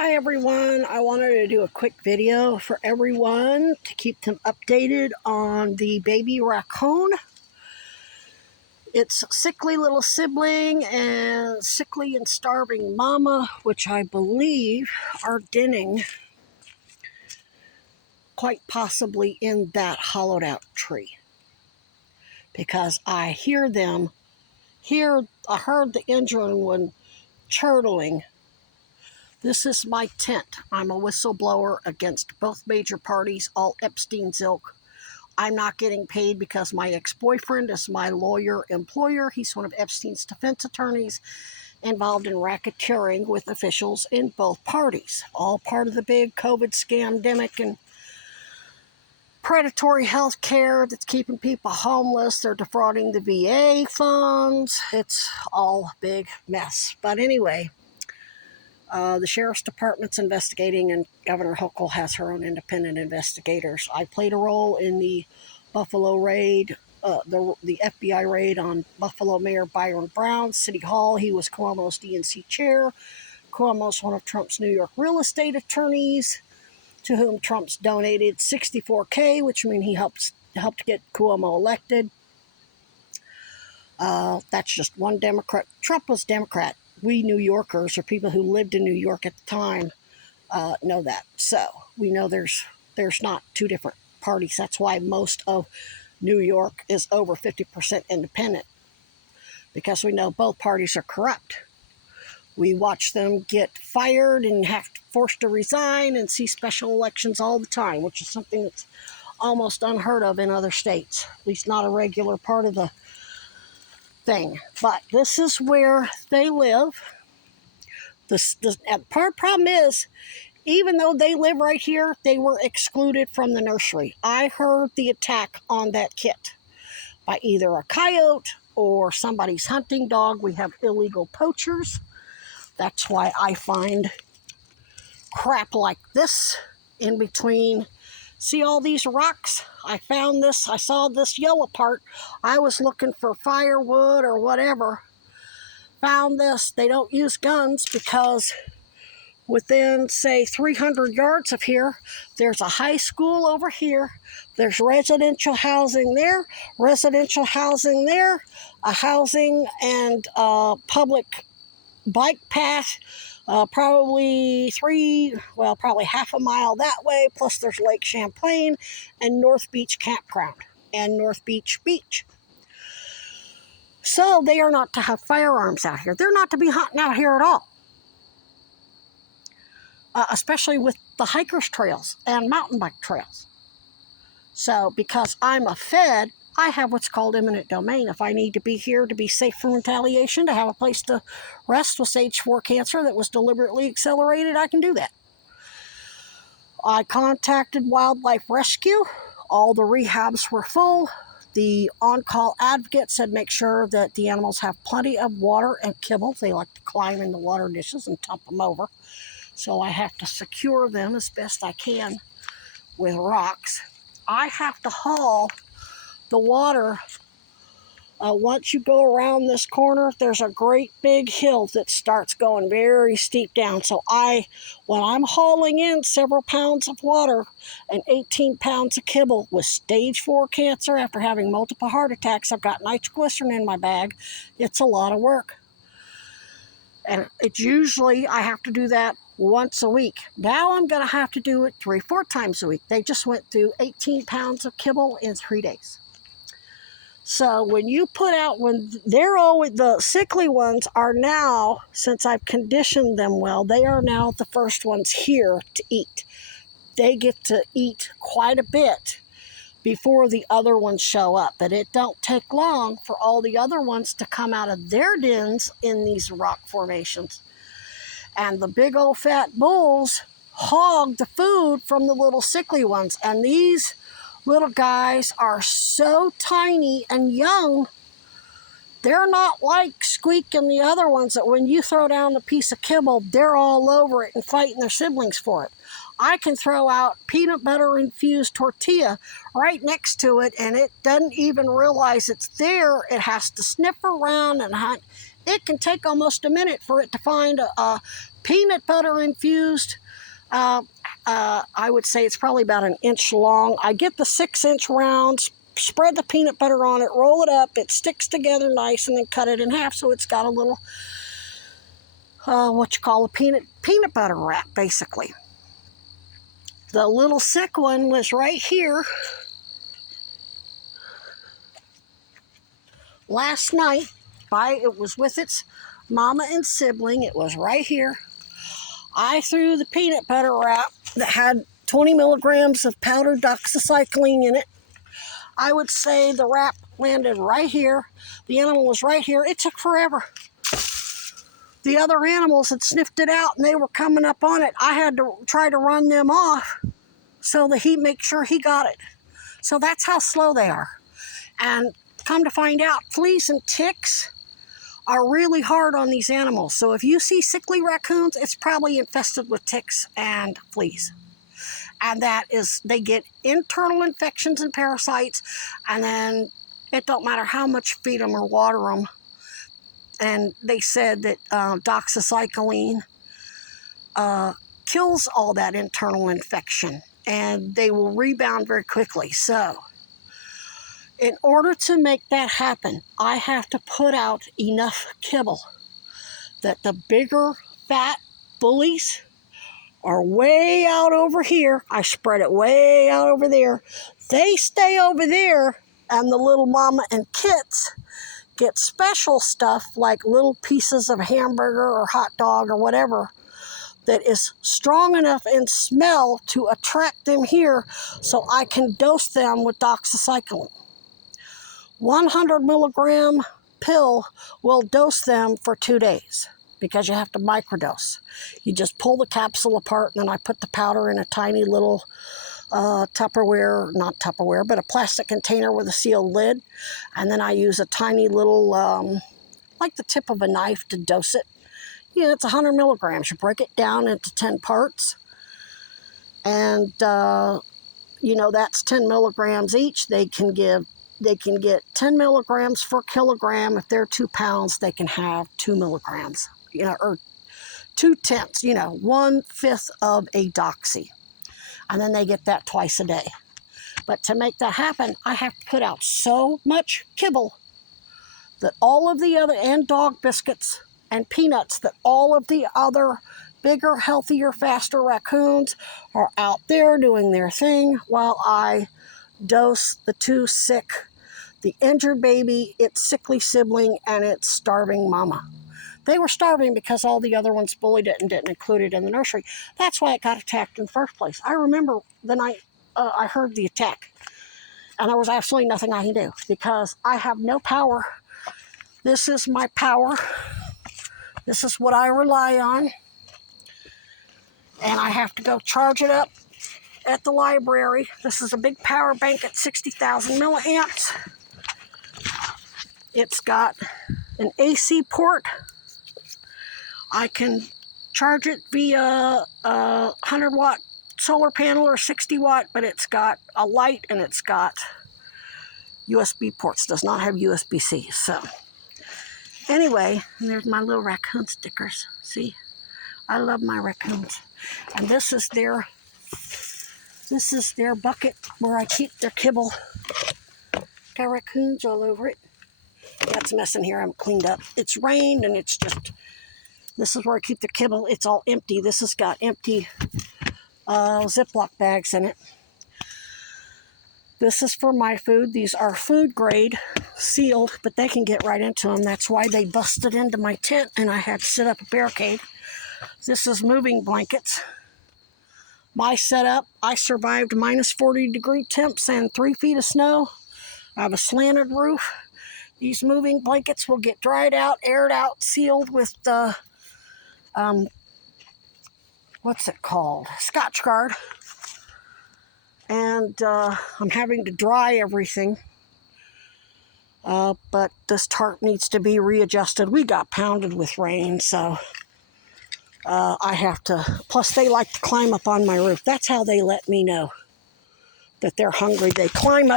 Hi everyone, I wanted to do a quick video for everyone to keep them updated on the baby raccoon. Its sickly little sibling and sickly and starving mama, which I believe are denning quite possibly in that hollowed out tree. Because I heard the injured one chortling. This is my tent. I'm a whistleblower against both major parties, all Epstein's ilk. I'm not getting paid because my ex-boyfriend is my lawyer-employer. He's one of Epstein's defense attorneys involved in racketeering with officials in both parties. All part of the big COVID scamdemic and predatory health care that's keeping people homeless. They're defrauding the VA funds. It's all a big mess. But anyway, the sheriff's department's investigating, and Governor Hochul has her own independent investigators. I played a role in the Buffalo raid, the FBI raid on Buffalo Mayor Byron Brown, City Hall. He was Cuomo's DNC chair. Cuomo's one of Trump's New York real estate attorneys, to whom Trump's donated $64K, which means he helped get Cuomo elected. That's just one Democrat. Trump was Democrat. We New Yorkers, or people who lived in New York at the time, know that. So we know there's not two different parties. That's why most of New York is over 50% independent, because we know both parties are corrupt. We watch them get fired and forced to resign and see special elections all the time, which is something that's almost unheard of in other states, at least not a regular part of the thing. But this is where they live. Problem is, even though they live right here, they were excluded from the nursery. I heard the attack on that kit by either a coyote or somebody's hunting dog. We have illegal poachers. That's why I find crap like this in between. See all these rocks? I found this. I saw this yellow part. I was looking for firewood or whatever. Found this. They don't use guns because within, say, 300 yards of here, there's a high school over here. There's residential housing there, a housing and public bike path, probably half a mile that way, plus there's Lake Champlain and North Beach Campground and North Beach Beach. So they are not to have firearms out here. They're not to be hunting out here at all, especially with the hikers trails and mountain bike trails. So because I'm a Fed, I have what's called eminent domain. If I need to be here to be safe from retaliation, to have a place to rest with stage 4 cancer that was deliberately accelerated, I can do that. I contacted Wildlife Rescue. All the rehabs were full. The on-call advocate said make sure that the animals have plenty of water and kibble. They like to climb in the water dishes and dump them over. So I have to secure them as best I can with rocks. I have to haul the water. Once you go around this corner, there's a great big hill that starts going very steep down. So when I'm hauling in several pounds of water and 18 pounds of kibble with stage 4 cancer after having multiple heart attacks, I've got nitroglycerin in my bag. It's a lot of work. And it's usually, I have to do that once a week. Now I'm going to have to do it 3-4 times a week. They just went through 18 pounds of kibble in 3 days. So when the sickly ones are now, since I've conditioned them well, they are now the first ones here to eat. They get to eat quite a bit before the other ones show up. But it don't take long for all the other ones to come out of their dens in these rock formations. And the big old fat bulls hog the food from the little sickly ones. And these little guys are so tiny and young, they're not like Squeak and the other ones that when you throw down a piece of kibble, they're all over it and fighting their siblings for it. I can throw out peanut butter infused tortilla right next to it, and it doesn't even realize it's there. It has to sniff around and hunt it can take almost a minute for it to find a peanut butter infused. I would say it's probably about an inch long. I get the 6-inch rounds, spread the peanut butter on it, roll it up, it sticks together nice, and then cut it in half so it's got a little, what you call a peanut butter wrap, basically. The little sick one was right here. Last night, it was with its mama and sibling. It was right here. I threw the peanut butter wrap that had 20 milligrams of powdered doxycycline in it. I would say the wrap landed right here. The animal was right here. It took forever. The other animals had sniffed it out and they were coming up on it. I had to try to run them off so that he'd make sure he got it. So that's how slow they are. And come to find out, fleas and ticks are really hard on these animals. So if you see sickly raccoons, it's probably infested with ticks and fleas. And that is, they get internal infections and parasites, and then it don't matter how much feed them or water them. And they said that doxycycline kills all that internal infection, and they will rebound very quickly. So in order to make that happen, I have to put out enough kibble that the bigger fat bullies are way out over here. I spread it way out over there. They stay over there, and the little mama and kits get special stuff like little pieces of hamburger or hot dog or whatever that is strong enough in smell to attract them here so I can dose them with doxycycline. 100 milligram pill will dose them for 2 days because you have to microdose. You just pull the capsule apart, and then I put the powder in a tiny little Tupperware, not Tupperware, but a plastic container with a sealed lid. And then I use a tiny little, like the tip of a knife to dose it. Yeah, it's 100 milligrams. You break it down into 10 parts. And, that's 10 milligrams each. They can get 10 milligrams per kilogram. If they're 2 pounds, they can have 2 milligrams, or 2/10, 1/5 of a doxy. And then they get that twice a day. But to make that happen, I have to put out so much kibble that all of the other, and dog biscuits and peanuts, that all of the other bigger, healthier, faster raccoons are out there doing their thing while I dose the two sick, the injured baby, its sickly sibling, and its starving mama. They were starving because all the other ones bullied it and didn't include it in the nursery. That's why it got attacked in the first place. I remember the night I heard the attack, and there was absolutely nothing I can do because I have no power. This is my power. This is what I rely on. And I have to go charge it up at the library. This is a big power bank at 60,000 milliamps. It's got an AC port. I can charge it via a 100-watt solar panel or 60-watt, but it's got a light and it's got USB ports. Does not have USB-C. So anyway, there's my little raccoon stickers. See, I love my raccoons. And this is their bucket where I keep their kibble. Got raccoons all over it. That's a mess in here. I'm cleaned up. It's rained and it's just, this is where I keep the kibble. It's all empty. This has got empty Ziploc bags in it. This is for my food. These are food grade, sealed, but they can get right into them. That's why they busted into my tent and I had to set up a barricade. This is moving blankets. My setup, I survived minus 40-degree temps and 3 feet of snow. I have a slanted roof. These moving blankets will get dried out, aired out, sealed with the, what's it called? Scotch Guard. And I'm having to dry everything. But this tarp needs to be readjusted. We got pounded with rain, so I have to, plus they like to climb up on my roof. That's how they let me know that they're hungry. They climb up